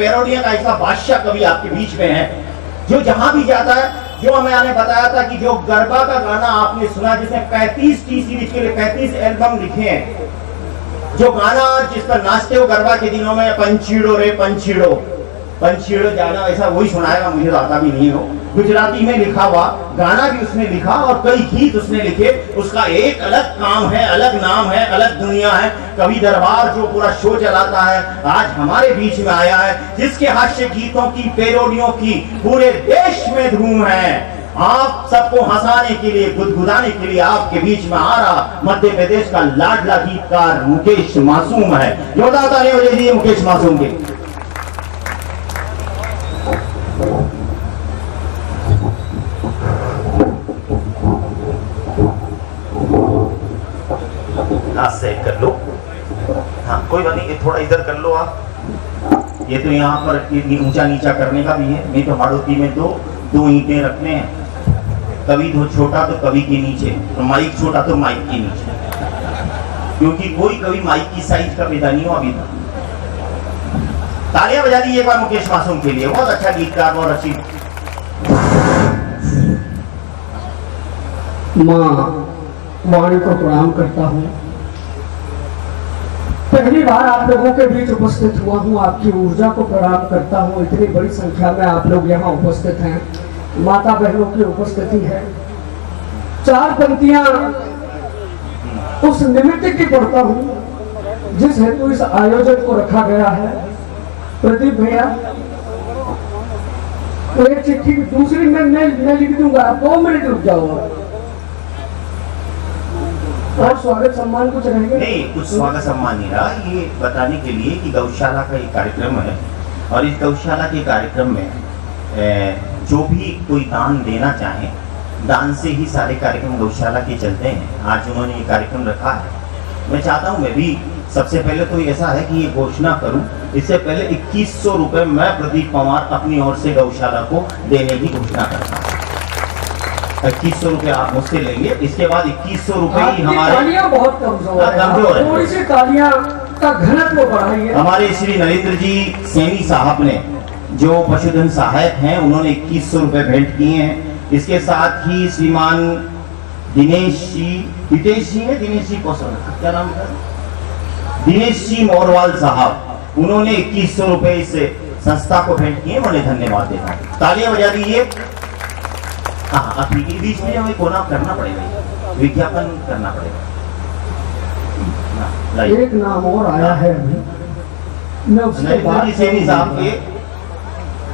पैरोडिया का ऐसा बादशाह कवि आपके बीच में है जो जहां भी जाता है, जो मैंने बताया था कि जो गरबा का गाना आपने सुना जिसने 35 टी सीरीज के लिए 35 एल्बम लिखे हैं, जो गाना जिस पर नाचते हो गरबा के दिनों में, पंछीड़ो रे पंछीड़ो, पंछीड़ो जाना, ऐसा वही सुनाएगा, मुझे तो आता भी नहीं हो। गुजराती में लिखा हुआ गाना भी उसने लिखा और कई गीत उसने लिखे। उसका एक अलग काम है, अलग नाम है, अलग दुनिया है। कवि दरबार जो पूरा शो चलाता है आज हमारे बीच में आया है, जिसके हास्य गीतों की, पैरोडियों की पूरे देश में धूम है। आप सबको हंसाने के लिए, गुदगुदाने के लिए आपके बीच में आ रहा मध्य प्रदेश का लाडला गीतकार मुकेश मासूम है। जोरदार तालियां हो जाइए मुकेश मासूम के। से कर लो, हाँ कोई बात नहीं, थोड़ा इधर कर लो आप। ये तो यहाँ पर ऊंचा नीचा करने का भी है, नहीं तो हाड़ोती में तो 2 ईंटें रखने हैं, कभी तो छोटा तो कभी के नीचे, तो माइक छोटा तो माइक के नीचे, क्योंकि कोई कभी माइक की साइज का पैदा नहीं हो अभी तक। तालियां बजा दी एक बार मुकेश मासूम के लिए, बहुत अच्छा गीतकार, बहुत अच्छी। माँ वाणी को प्रणाम करता हूँ। पहली बार आप लोगों के बीच उपस्थित हुआ हूँ, आपकी ऊर्जा को प्रणाम करता हूँ। इतनी बड़ी संख्या में आप लोग यहाँ उपस्थित हैं, माता बहनों की उपस्थिति है। 4 पंक्तियां उस निमित्त की पढ़ता हूँ जिस हेतु इस आयोजन को रखा गया है। प्रदीप भैया, तो एक चिट्ठी दूसरी मैं लिख दूंगा, 2 मिनट रुक जाओ। और स्वागत सम्मान कुछ रहेंगे? नहीं, कुछ स्वागत सम्मान नहीं रहा, ये बताने के लिए कि गौशाला का एक कार्यक्रम है और इस गौशाला के कार्यक्रम में जो भी कोई दान देना चाहे, दान से ही सारे कार्यक्रम गौशाला के चलते हैं। आज उन्होंने ये कार्यक्रम रखा है, मैं चाहता हूँ मैं भी सबसे पहले तो ऐसा है कि ये घोषणा करूँ, इससे पहले 2100 रुपये मैं प्रदीप पंवार अपनी ओर से गौशाला को देने की घोषणा करता हूँ। 2100 रुपये आप मुझसे लेंगे, इसके बाद 2100 रुपये ही हमारे तालियां बहुत कमजोर है, थोड़ी सी तालियां का घनत्व बढ़ाइए। हमारे श्री नरेंद्र जी सैनी साहब ने, जो पशुधन सहायक हैं, उन्होंने 2100 रुपये भेंट किए हैं। इसके साथ ही श्रीमान दिनेश जी कौशल, क्या नाम है, दिनेश जी मोरवाल साहब, उन्होंने 2100 रुपये इस संस्था को भेंट किए, उन्हें धन्यवाद देता हूँ। तालियां बजा दीजिए। हाँ, अब बीच में हमें कोना करना पड़ेगा, विज्ञापन करना पड़ेगा। एक नाम और आया है अभी, मैं उसके बाद सैनी साहब के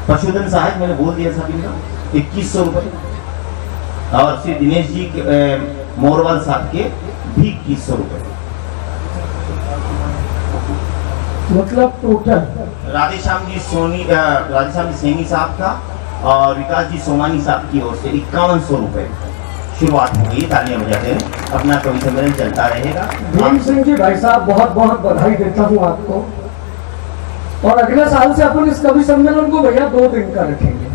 पशुधन सहायक, मैंने बोल दिया सभी का 2100 रुपये, और श्री दिनेश जी के मोरवाल साहब के भी 2100 रुपये, मतलब टोटल राधेश्याम जी सैनी साहब का और विकास जी सोमानी साहब की ओर से 5100 रुपये शुरुआत हो गई। तालियां बजाते हैं, अपना कवि सम्मेलन चलता रहेगा। भीम सिंह जी भाई साहब, बहुत बहुत बधाई देता हूं आपको। और अगले साल से अपन इस कवि सम्मेलन को भैया 2 दिन का रखेंगे।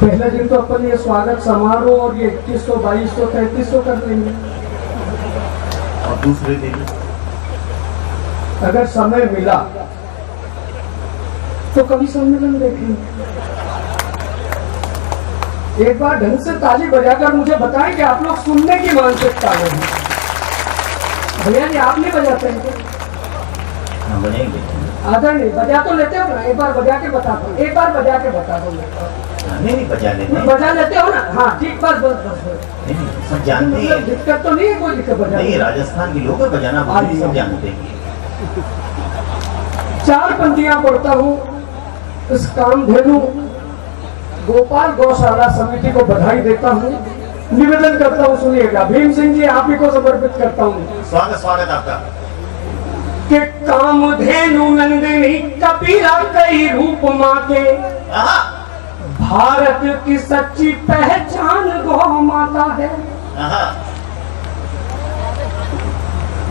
पहले दिन तो अपन ये स्वागत समारोह और ये 2100, 2200, 3300 कर लेंगे, और दूसरे दिन अगर समय मिला तो कवि सम्मेलन देखेंगे। एक बार ढंग से ताली बजाकर मुझे बताएं कि आप लोग सुनने की मानसिकता में हैं। भैया जी, आप नहीं बजाते हैं? आदरणीय, बजा तो लेते हो ना, एक बार बजा के बता दो, एक बार बजा के बता दो। नहीं बजा लेते हो ना? हाँ ठीक, बस बस बस, सब जानते हैं, दिक्कत तो नहीं है, कोई दिक्कत बजा नहीं, राजस्थान के लोग बजाना सब जानते हैं। 4 पंक्तियां पढ़ता हूँ। इस कामधेनु गोपाल गौशाला समिति को बधाई देता हूँ, निवेदन करता हूँ, सुनिएगा। भीम सिंह जी, आप ही को समर्पित करता हूँ। स्वागत आपका। कि कामधेनु नंदिनी कपिला कई रूप माँ के, भारत की सच्ची पहचान गौ माता है।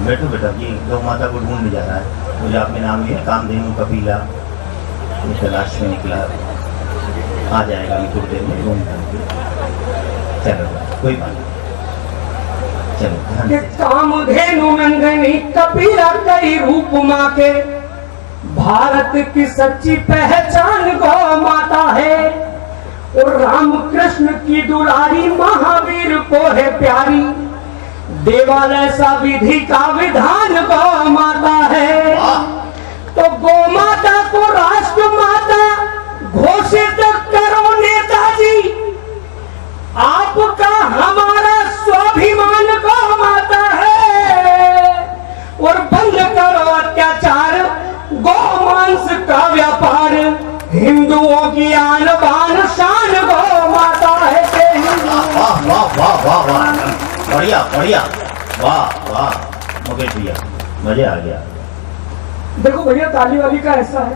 बैठो बेटा, ये गौ माता को ढूंढ जा रहा है, मुझे आपने नाम लिया कामधेनु कपिला, तलाश में निकला, आ जाएगा अभी थोड़ी देर में ढूंढ। चलो कोई बात नहीं, चलो। कामधेनु नंदिनी कपिला कई रूप माँ के, भारत की सच्ची पहचान गौ माता है और राम कृष्ण की दुलारी महावीर को है प्यारी। देवालय सा विधि का विधान गौ माता है। तो गौ माता को राष्ट्र माता घोषित करो नेताजी, आपका हमारा स्वाभिमान गौ माता है। और बंद करो अत्याचार, गौ मांस का व्यापार, हिंदुओं की आन बान शान गौ माता है। वाह वाह वाह वाह वाह, बढ़िया बढ़िया, वाह वाह मुकेश भैया, मजा आ गया। देखो भैया, ताली वाली का ऐसा है,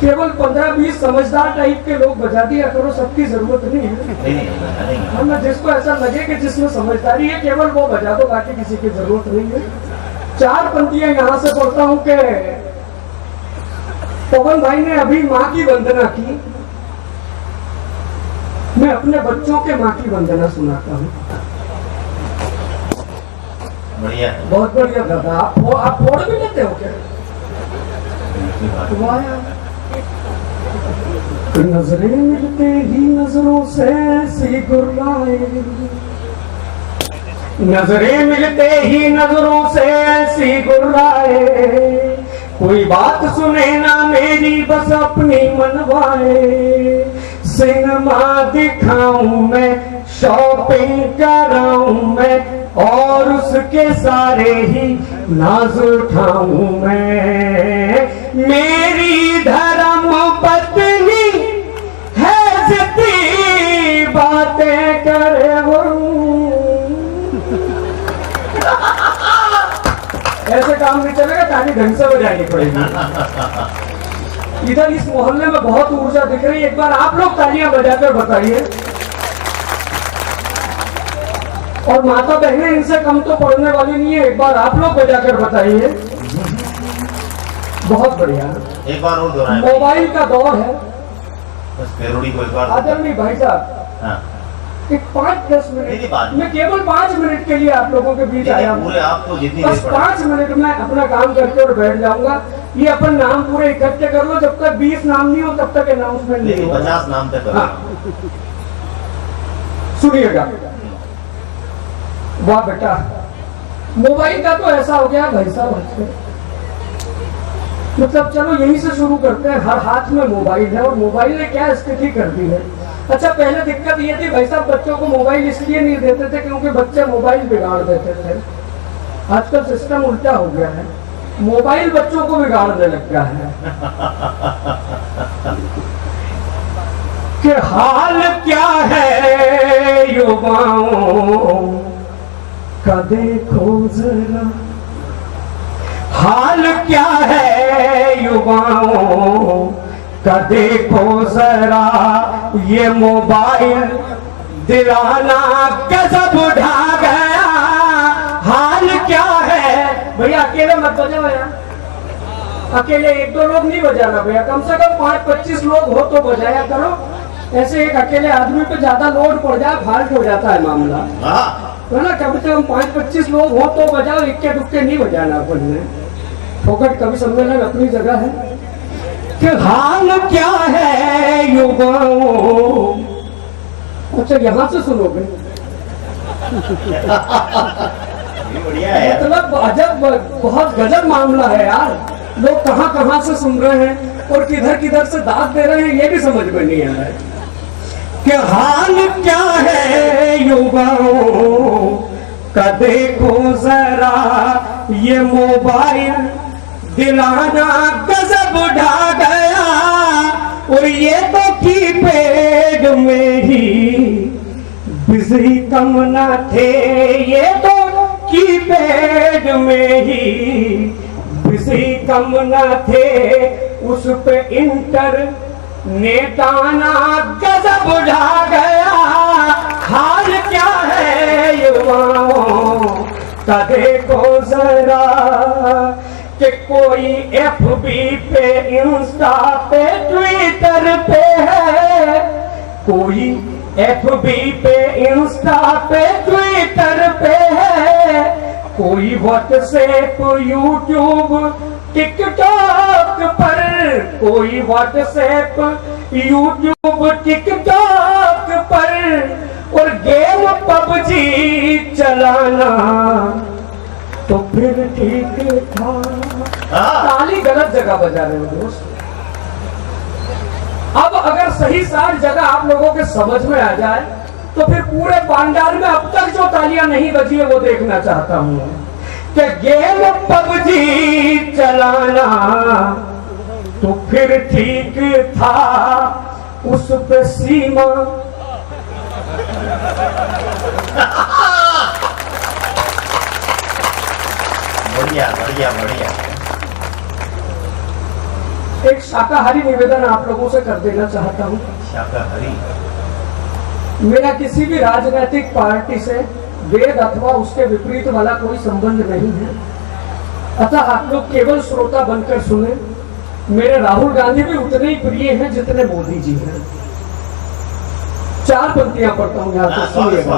केवल 15-20 समझदार टाइप के लोग बजा दिया करो, सबकी जरूरत नहीं है। हमें जिसको ऐसा लगे कि जिसमें समझदारी है केवल वो बजा दो, बाकी किसी की जरूरत नहीं है। 4 पंक्तियां यहां से पढ़ता हूं कि पवन भाई ने अभी माँ की वंदना की, मैं अपने बच्चों के माँ की वंदना सुनाता हूँ। बढ़िया, बहुत बढ़िया दादा। आप फोड़ भी लेते हो क्या? नजरें मिलते ही नजरों से ऐसी गुर्राए, नजरें मिलते ही नजरों से ऐसी गुर्राए, कोई बात सुने ना मेरी बस अपनी मनवाए। सिनेमा दिखाऊं मैं, शॉपिंग कराऊं मैं, और उसके सारे ही नाज उठाऊं मैं। मेरी धर्म पत्नी है जितनी बातें करे वो। ऐसे काम नहीं चलेगा, ताली ढंग से बजानी पड़ेगी। इधर इस मोहल्ले में बहुत ऊर्जा दिख रही है, एक बार आप लोग तालियां बजाकर बताइए। और माता बहनें इनसे कम तो पढ़ने वाली नहीं है, एक बार आप लोग बजाकर बताइए। बहुत बढ़िया। एक बार और दोहराएं। मोबाइल का दौर है, बस पेरोडी को एक बार। आदरणीय भाई साहब, हाँ। एक 5-10 मिनट, मैं केवल 5 मिनट के लिए आप लोगों के बीच आया हूँ। पूरे आप तो जितनी बस 5 मिनट में अपना काम करके और बैठ जाऊंगा। ये अपन नाम पूरे इकट्ठे कर लो, जब तक 20 नाम नहीं हो तब तक अनाउंसमेंट नहीं होगा। 50 नाम तक। हाँ। सुनिएगा। वाह बेटा, मोबाइल का तो ऐसा हो गया भाई साहब, मतलब चलो यहीं से शुरू करते हैं। हर हाथ में मोबाइल है और मोबाइल ने क्या स्थिति कर दी है। अच्छा, पहले दिक्कत ये थी भाई साहब, बच्चों को मोबाइल इसलिए नहीं देते थे क्योंकि बच्चे मोबाइल बिगाड़ देते थे। आजकल सिस्टम उल्टा हो गया है, मोबाइल बच्चों को बिगाड़ने लग गया है। कि हाल क्या है युवाओं का देखो जरा, हाल क्या है युवाओं का देखो जरा, ये मोबाइल दिलाना गजब उठा गया। हाल क्या है भैया, अकेले मत बजाओ यार, अकेले 1-2 लोग नहीं बजाना भैया, कम से कम 5-25 लोग हो तो बजाया करो। ऐसे एक अकेले आदमी पे ज्यादा लोड पड़ जाए फाल्ट हो जाता है मामला, है ना। कम से कम 5-25 लोग हो तो बजाओ, इक्के दुक्के नहीं बजाना अपन ने। फोकट कवि सम्मेलन अपनी जगह है। कि हाल क्या है युवाओं, अच्छा यहाँ से सुनोगे बढ़िया है, मतलब अजब, बहुत गजब मामला है यार। लोग कहाँ कहाँ से सुन रहे हैं और किधर किधर से दाद दे रहे हैं, ये भी समझ में नहीं आ रहा है। कि हाल क्या है युवाओं का देखो जरा, ये मोबाइल दिलाना गजब उठा गया। और ये तो कीपैड में ही बिजली कम न थे, ये तो कीपैड में ही बिजली कम न थे, उस पे इंटरनेट आना गजब उठा गया। हाल क्या है युवाओं का देखो जरा, कि कोई FB पे, इंस्टा पे, ट्विटर पे है, कोई FB पे, इंस्टा पे, ट्विटर पे है, कोई व्हाट्सएप, यूट्यूब, टिकटॉक पर, कोई व्हाट्सएप, यूट्यूब, टिकटॉक पर, और गेम पबजी चलाना तो फिर ठीक था। ताली गलत जगह बजा रहे हो दोस्त। अब अगर सही सारी जगह आप लोगों के समझ में आ जाए तो फिर पूरे पांडाल में अब तक जो तालियां नहीं बजी है वो देखना चाहता हूं कि गेम पबजी चलाना तो फिर ठीक था, उस पे सीमा। बढ़िया बढ़िया बढ़िया। एक शाकाहारी निवेदन आप लोगों से कर देना चाहता हूं। शाकाहारी? मेरा किसी भी राजनीतिक पार्टी से वेद अथवा उसके विपरीत वाला कोई संबंध नहीं है, अतः आप लोग केवल श्रोता बनकर सुने। मेरे राहुल गांधी भी उतने ही प्रिय हैं जितने मोदी जी हैं। 4 पंक्तियां पढ़ता हूं यहां से, सुनिएगा।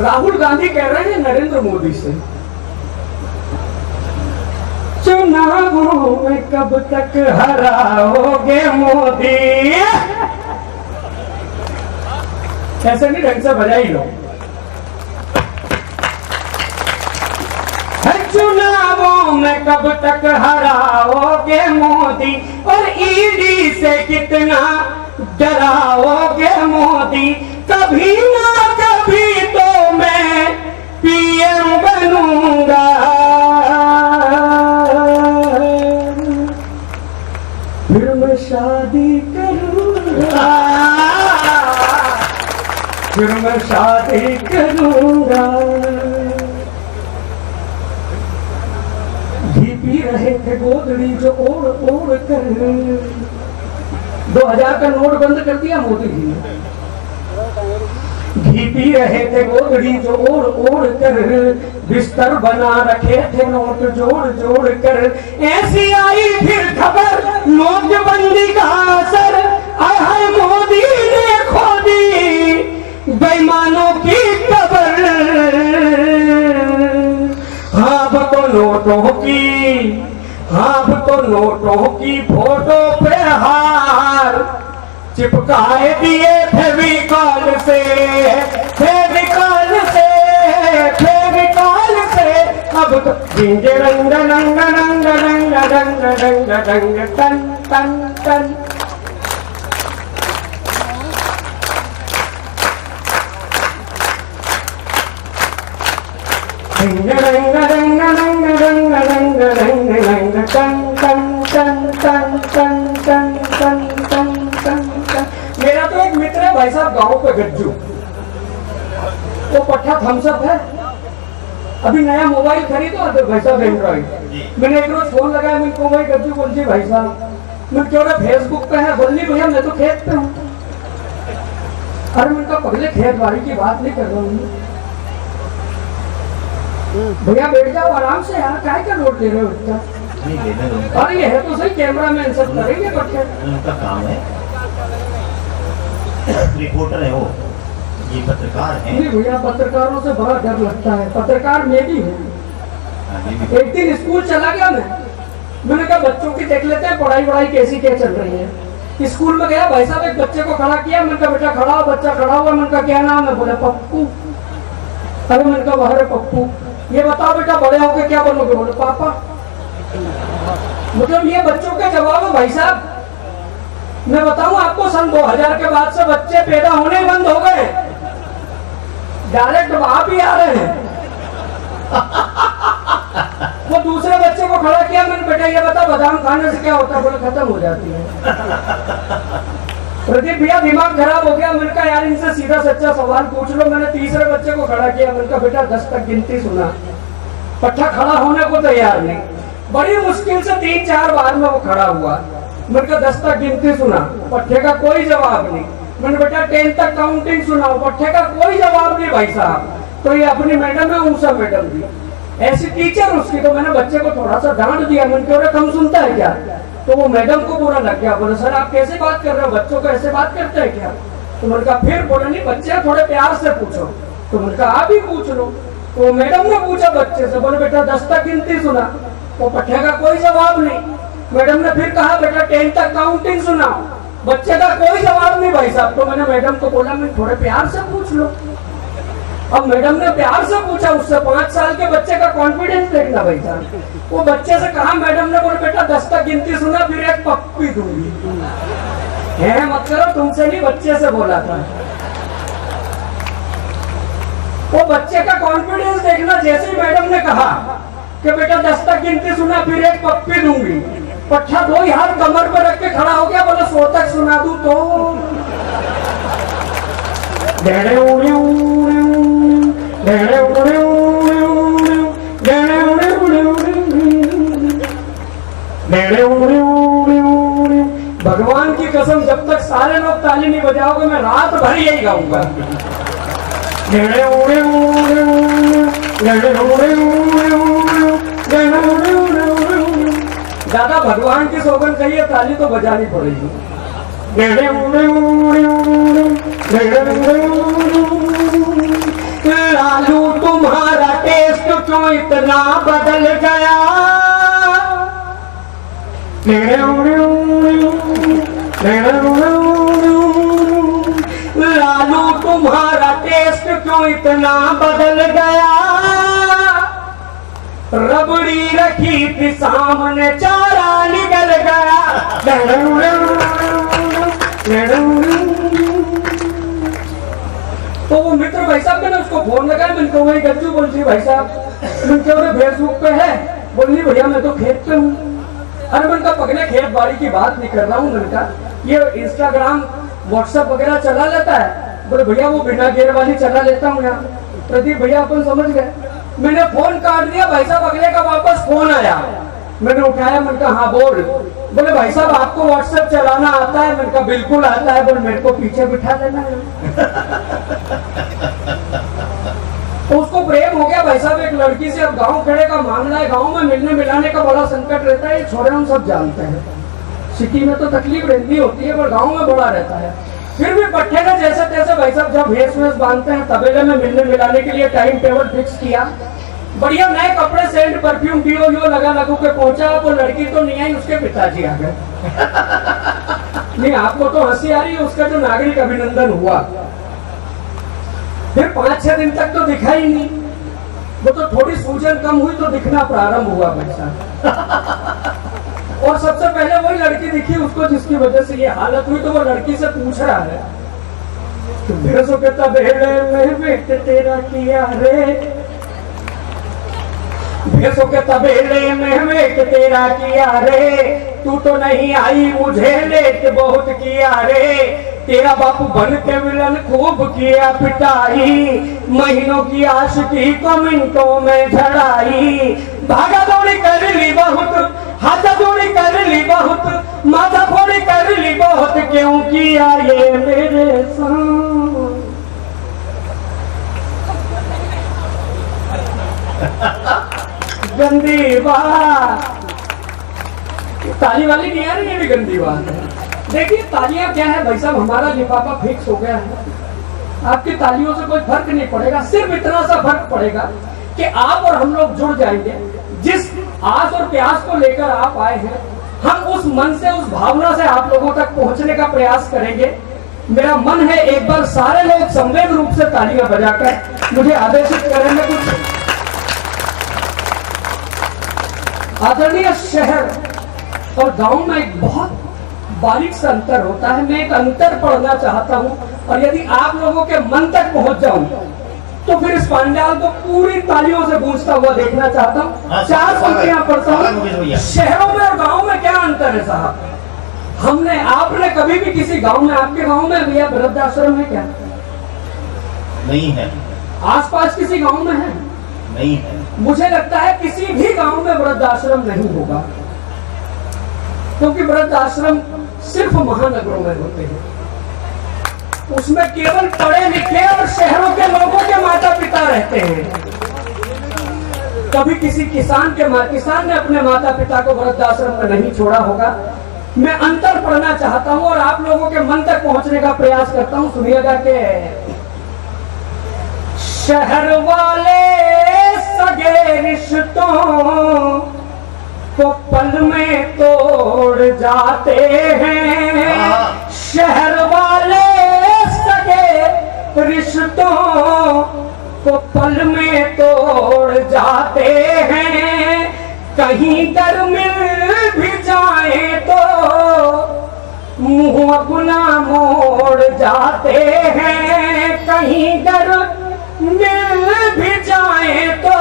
राहुल गांधी कह रहे हैं नरेंद्र मोदी से, चुनावों में कब तक हराओगे मोदी। ऐसे नहीं, ढंग से बजाई लो। चुनावों में कब तक हराओगे मोदी, और ईडी से कितना डराओगे मोदी। कभी ना कभी तो मैं पीएम बनूंगा, फिर मैं शादी करूंगा, फिर मैं शादी करूंगा। घी पी रहे थे गोदड़ी जो ओढ़ ओढ़ कर, 2000 का नोट बंद कर दिया मोदी जी ने। घी पी रहे थे गोदड़ी जो ओढ़ ओढ़ कर, बिस्तर बना रखे थे नोट जोड़ जोड़ कर। ऐसी आई फिर खबर नोटबंदी का असर, आए मोदी ने खो दी बेईमानों की कबर। हाँ अब तो नोटों की, हाँ अब तो नोटों की फोटो पे हार चिपकाए दिए फेविकॉल से, फेविकॉल से, फेविकॉल से। अब तो रंग रंग रंग रंग रंग रंग रंग रंग टन टन टन। रंग रंग रंग रंग रंग रंग रंग रंग टन टन टन टन टन टन टन टन टन टन। मेरा तो एक मित्र है भाई साहब गांव पे गज्जू, वो पट्टा थम्सअप है, अभी नया मोबाइल खरीदो भाई साहब एंड्रॉइड। मैंने एक रोज फोन लगाया, मैंने को भाई गज्जू बोल जी भाई साहब, मैं क्यों रहा फेसबुक पे है, बोल भैया मैं तो खेत पे हूँ। अरे मैं तो पगले खेत बाड़ी की बात नहीं कर रहा हूँ भैया, बैठ जाओ आराम से यार, काय का नोट ले रहे हो इतना। अरे ये है तो सही, कैमरा मैन सब करेंगे पट्टे, उनका काम है, रिपोर्टर है वो, ये पत्रकार है। नहीं भैया पत्रकारों से बड़ा डर लगता है, पत्रकार मैं भी हूँ। एक दिन स्कूल चला गया मैंने कहा बच्चों की देख लेते हैं पढ़ाई वढ़ाई कैसी क्या चल रही है। स्कूल में गया, भाई साहब एक बच्चे को खड़ा किया, मैंने कहा बेटा खड़ा हो, बच्चा खड़ा हुआ, मैंने कहा क्या नाम है, बोले पप्पू। अरे मैंने कहा बाहर पप्पू, ये बताओ बेटा बड़े होके क्या बनोगे, बोले पापा। मतलब ये बच्चों के जवाब है भाई साहब। मैं बताऊं आपको, सन 2000 के बाद से बच्चे पैदा होने बंद हो गए, डायरेक्ट आप ही आ रहे हैं। वो दूसरे बच्चे को खड़ा किया, मैंने बेटा ये बता बादाम खाने से क्या होता है, बोले खत्म हो जाती है। प्रदीप भैया दिमाग खराब हो गया, मैंने कहा यार इनसे सीधा सच्चा सवाल पूछ लो। मैंने तीसरे बच्चे को खड़ा किया, मैंने कहा बेटा 10 तक गिनती सुना, पट्टा खड़ा होने को तैयार नहीं, बड़ी मुश्किल से 3-4 बार में वो खड़ा हुआ। मैंने कहा 10 तक गिनती सुना, पट्टे का कोई जवाब नहीं। मैंने बेटा 10 तक काउंटिंग सुनाओ, पट्टे का कोई जवाब नहीं भाई साहब। तो ये अपनी मैडम है, ऊषा मैडम थी, ऐसी टीचर उसकी। तो मैंने बच्चे को थोड़ा सा डांट दिया, मैंने कहा कम सुनता है क्या। तो वो मैडम को बुरा लग गया, बोले सर आप कैसे बात कर रहे हो, बच्चों को ऐसे बात करते हैं क्या। तो मैंने कहा फिर बोले नहीं बच्चे थोड़े प्यार से पूछो। तो मैंने कहा आप ही पूछ लो। तो मैडम ने पूछा बच्चे से, बोले बेटा 10 तक गिनती सुना। वो पट्टे का कोई जवाब नहीं। मैडम ने फिर कहा बेटा 10 तक काउंटिंग सुनाओ। बच्चे का कोई जवाब नहीं भाई साहब। तो मैंने मैडम को बोला मैं थोड़े प्यार से पूछ लो। अब मैडम ने प्यार से पूछा उससे, 5 साल के बच्चे का कॉन्फिडेंस देखना भाई साहब। वो बच्चे से कहा, मैडम ने बोले बेटा 10 तक गिनती सुना, फिर एक पप्पी दूंगी। है मत करो, तुमसे नहीं बच्चे से बोला था। वो बच्चे का कॉन्फिडेंस देखना। जैसे ही मैडम ने कहा कि बेटा 10 तक गिनती सुना, फिर एक पप्पी दूंगी, पट्टा 2 ही हाथ कमर पर रख के खड़ा हो गया। बोला 100 तक सुना दूं तो भगवान की कसम, जब तक सारे लोग ताली नहीं बजाओगे मैं रात भर यही गाऊंगा। ज्यादा भगवान की सौगंध कहिए, ताली तो बजानी पड़ेगी। लालू तुम्हारा टेस्ट क्यों इतना बदल गया? लालू तुम्हारा टेस्ट क्यों इतना बदल गया? रबड़ी रखी थी सामने, चारा निकल गया। तो वो मित्र भाई साहब मैंने उसको फोन लगाया। मैंने कहा वही गज्जू बोल रही भाई साहब, मैंने फेसबुक पे है। बोली भैया मैं तो खेत पे हूँ। अरे मैंने कहा पगले खेत बाड़ी की बात नहीं कर रहा हूँ। मैंने कहा ये इंस्टाग्राम व्हाट्सएप वगैरह चला लेता है? बोले भैया वो बिना गेयर वाली चला लेता हूँ यहाँ। प्रदीप भैया अपन समझ गए। मैंने फोन काट दिया। भाई साहब अगले का वापस फोन आया। मैंने उठाया। मैंने कहा हाँ बोल। बोले भाई साहब आपको व्हाट्सएप चलाना आता है? मैंने कहा बिल्कुल आता है। बोले मेरे को पीछे बिठा लेना है। तो उसको प्रेम हो गया भाई साहब एक लड़की से। अब गांव खड़े का मामला है, गांव में मिलने मिलाने का बड़ा संकट रहता है। ये छोड़े हम सब जानते हैं, सिटी में तो तकलीफ रहती होती है, पर गांव में बड़ा रहता है। फिर भी पट्टे ने जैसे तैसे भाई साहब जब भेस वेस बांधते हैं, तबेले में मिलने मिलाने के लिए टाइम टेबल फिक्स किया। बढ़िया नए कपड़े, सेंट, परफ्यूम, डीओ लगा लगू के पहुंचा। वो लड़की तो नहीं आई, उसके पिताजी आ गए। नहीं आपको तो हंसी आ रही है, उसका जो नागरिक अभिनंदन हुआ। फिर 5-6 दिन तक तो दिखा ही नहीं। वो तो थोड़ी सूजन कम हुई तो दिखना प्रारंभ हुआ भाई साहब। और सबसे पहले वही लड़की दिखी उसको जिसकी वजह से ये हालत हुई। तो वो लड़की से पूछ रहा है भैंसों के तबेले में वेट तेरा किया रे, भैंसों के तबेले में वेट तेरा किया रे, तू तो नहीं आई मुझे लेट बहुत किया रे, तेरा बापू बन के विलन खूब किया पिटाई, महीनों की आशिकी को मिनटों में झड़ाई, भागा दौड़ी कर ली बहुत, हाथा दौड़ी कर ली बहुत, माथा फोड़ी कर ली बहुत, क्यों किया ये मेरे संग। गंदी बात, ताली वाली नहीं आ रही, ये भी गंदी बात है। देखिए तालियां क्या है भाई साहब, हमारा लिफाफा फिक्स हो गया है। आपकी तालियों से कोई फर्क नहीं पड़ेगा, सिर्फ इतना सा फर्क पड़ेगा कि आप और हम लोग जुड़ जाएंगे। जिस आस और प्यास को लेकर आप आए हैं, हम उस मन से, उस भावना से आप लोगों तक पहुंचने का प्रयास करेंगे। मेरा मन है एक बार सारे लोग संवेद रूप से तालियां बजाकर मुझे आदेशित करेंगे। कुछ आदरणीय, शहर और गांव में एक बहुत बारीक सा अंतर होता है। मैं एक अंतर पढ़ना चाहता हूं, और यदि आप लोगों के मन तक पहुंच जाऊं तो फिर इस पांडाल को पूरी तालियों से गूंजता हुआ देखना चाहता हूं। 4 पंक्तियां पढ़ता हूं। शहरों में और गांव में क्या अंतर है साहब? हमने, आपने कभी भी किसी गांव में, आपके गांव में भैया वृद्धाश्रम है क्या? नहीं है। आसपास किसी गांव में है? नहीं है। मुझे लगता है किसी भी गांव में वृद्धाश्रम नहीं होगा, क्योंकि वृद्धाश्रम सिर्फ महानगरों में होते हैं। उसमें केवल पढ़े लिखे और शहरों के लोगों के माता पिता रहते हैं। कभी किसी किसान ने अपने माता पिता को वृद्धाश्रम में नहीं छोड़ा होगा। मैं अंतर पढ़ना चाहता हूं और आप लोगों के मन तक पहुंचने का प्रयास करता हूं। सुनिएगा कि शहर वाले सगे रिश्तों को पल में तोड़ जाते हैं। शहर वाले सगे रिश्तों को पल में तोड़ जाते हैं। कहीं दर मिल भी जाए तो मुंह अपना मोड़ जाते हैं। कहीं दर मिल भी जाए तो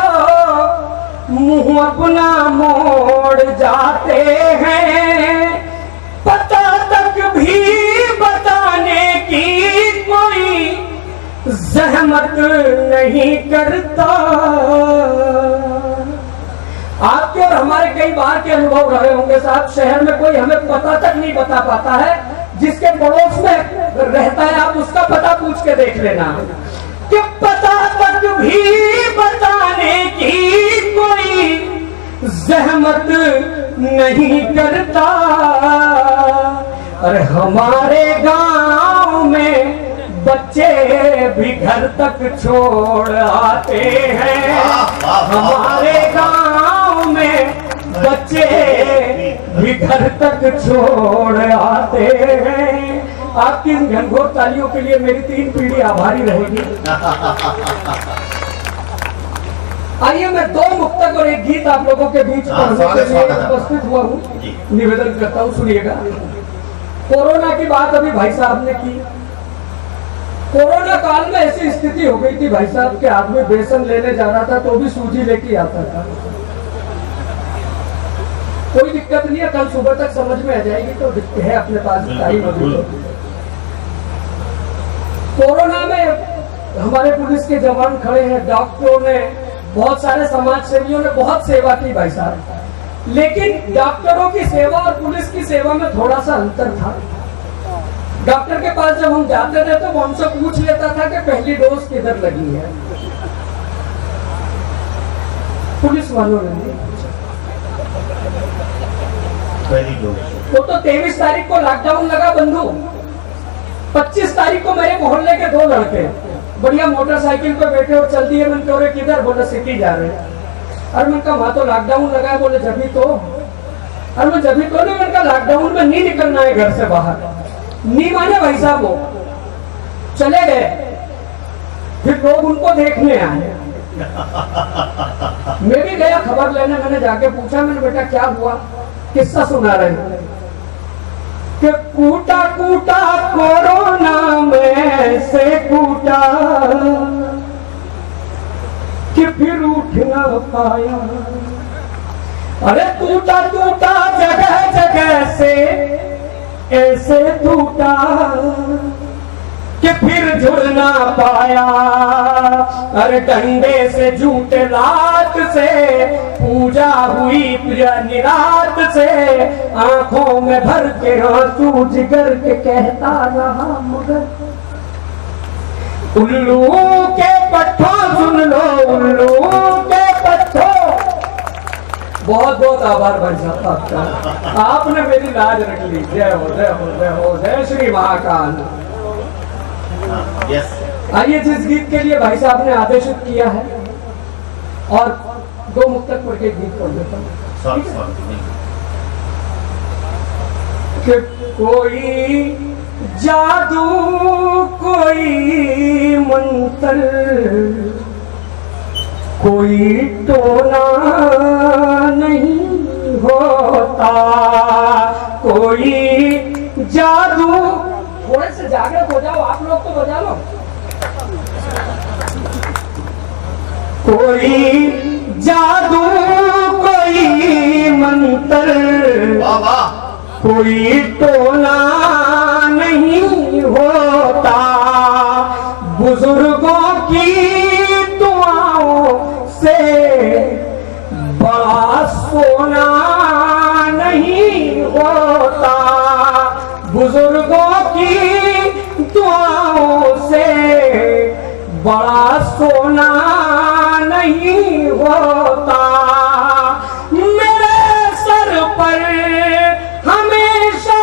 मुंह अपना मोड़ जाते हैं। पता तक भी बताने की कोई जहमत नहीं करता। आपके और हमारे कई बार के अनुभव रहे होंगे साहब, शहर में कोई हमें पता तक नहीं बता पाता है, जिसके पड़ोस में रहता है आप उसका पता पूछ के देख लेना कि पता तक भी बताने की कोई जहमत नहीं करता। अरे हमारे गांव में बच्चे भी घर तक छोड़ आते हैं। हमारे गांव में बच्चे भी घर तक छोड़ आते हैं। आपकी इन घनघोर तालियों के लिए मेरी 3 पीढ़ी आभारी रहेगी। आइए मैं 2 मुक्तक और एक गीत आप लोगों के बीच पढ़ने के लिए उपस्थित हुआ हूँ। निवेदन करता हूँ, सुनिएगा। कोरोना की बात अभी भाई साहब ने की। कोरोना काल में ऐसी स्थिति हो गई थी भाई साहब के आदमी बेसन लेने जा रहा था तो भी सूजी लेके आता था। कोई दिक्कत नहीं है, कल सुबह तक समझ में आ जाएगी, तो है अपने पास टाइम अभी। कोरोना में हमारे पुलिस के जवान खड़े हैं, डॉक्टरों ने, बहुत सारे समाज सेवियों ने बहुत सेवा की भाई साहब। लेकिन डॉक्टरों की सेवा और पुलिस की सेवा में थोड़ा सा अंतर था। डॉक्टर के पास जब हम जाते थे तो वो हमसे पूछ लेता था कि पहली डोज किधर लगी है। पुलिस वालों ने नहीं पूछा। पहली डोज वो तो 23 तारीख को लॉकडाउन लगा बंधु। 25 तारीख को मेरे मोहल्ले के 2 लड़के बढ़िया मोटरसाइकिल पे बैठे और चल दिए। मन कह रहे किधर, बोले सिटी जा रहे हैं। और मन का वहां तो लॉकडाउन लगा है, बोले जभी तो। और मैं जभी तो नहीं, मन का लॉकडाउन में नहीं निकलना है घर से बाहर। नहीं माने भाई साहब, वो चले गए। फिर लोग उनको देखने आए। मैं भी गया खबर लेने। मैंने जाके पूछा, मैंने बेटा क्या हुआ, किस्सा सुना रहे कि कूटा कूटा कोरोना में से कूटा कि फिर उठ ना पाया। अरे टूटा टूटा जगह जगह से ऐसे टूटा कि फिर जुड़ ना पाया। अरे डंडे से झूठे लात से पूजा हुई प्रिय निरात से, आंखों में भर के आंसू जिगर के कहता रहा मगर उल्लू के पट्टों सुन लो, उल्लू के पट्टों। बहुत बहुत आभार भाई साहब आपका, आपने मेरी लाज रख ली। जय हो जय हो जय हो, जय श्री महाकाल। आइए जिस गीत के लिए भाई साहब ने आदेशित किया है, और 2 मुक्तक पढ़ के गीत पढ़ देता हूँ कि कोई जादू कोई मंत्र कोई टोना नहीं होता, कोई जादू। थोड़े से जागृत हो जाओ आप लोग, तो बजा लो। कोई जादू कोई मंत्र कोई टोना नहीं होता, बुजुर्गों की दुआओं से बड़ा सोना नहीं होता, बुजुर्गों की दुआओं से बड़ा सोना नहीं होता। मेरे सर पर हमेशा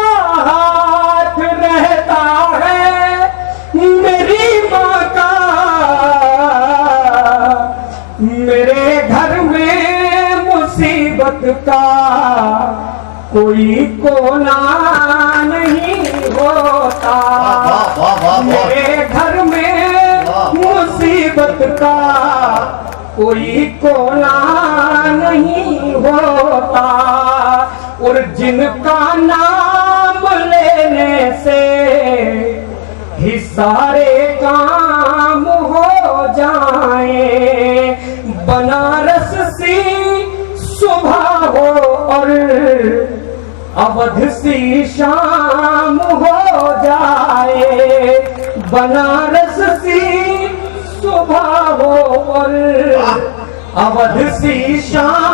का कोई कोना नहीं होता। वाह, वाह, वाह, वाह। मेरे घर में मुसीबत का कोई कोना नहीं होता, और जिनका नाम लेने से ही सारे काम हो जाए। बनारस सी सुबह हो और अवध सी शाम हो जाए। बनारस सी सुबह हो और अवध सी शाम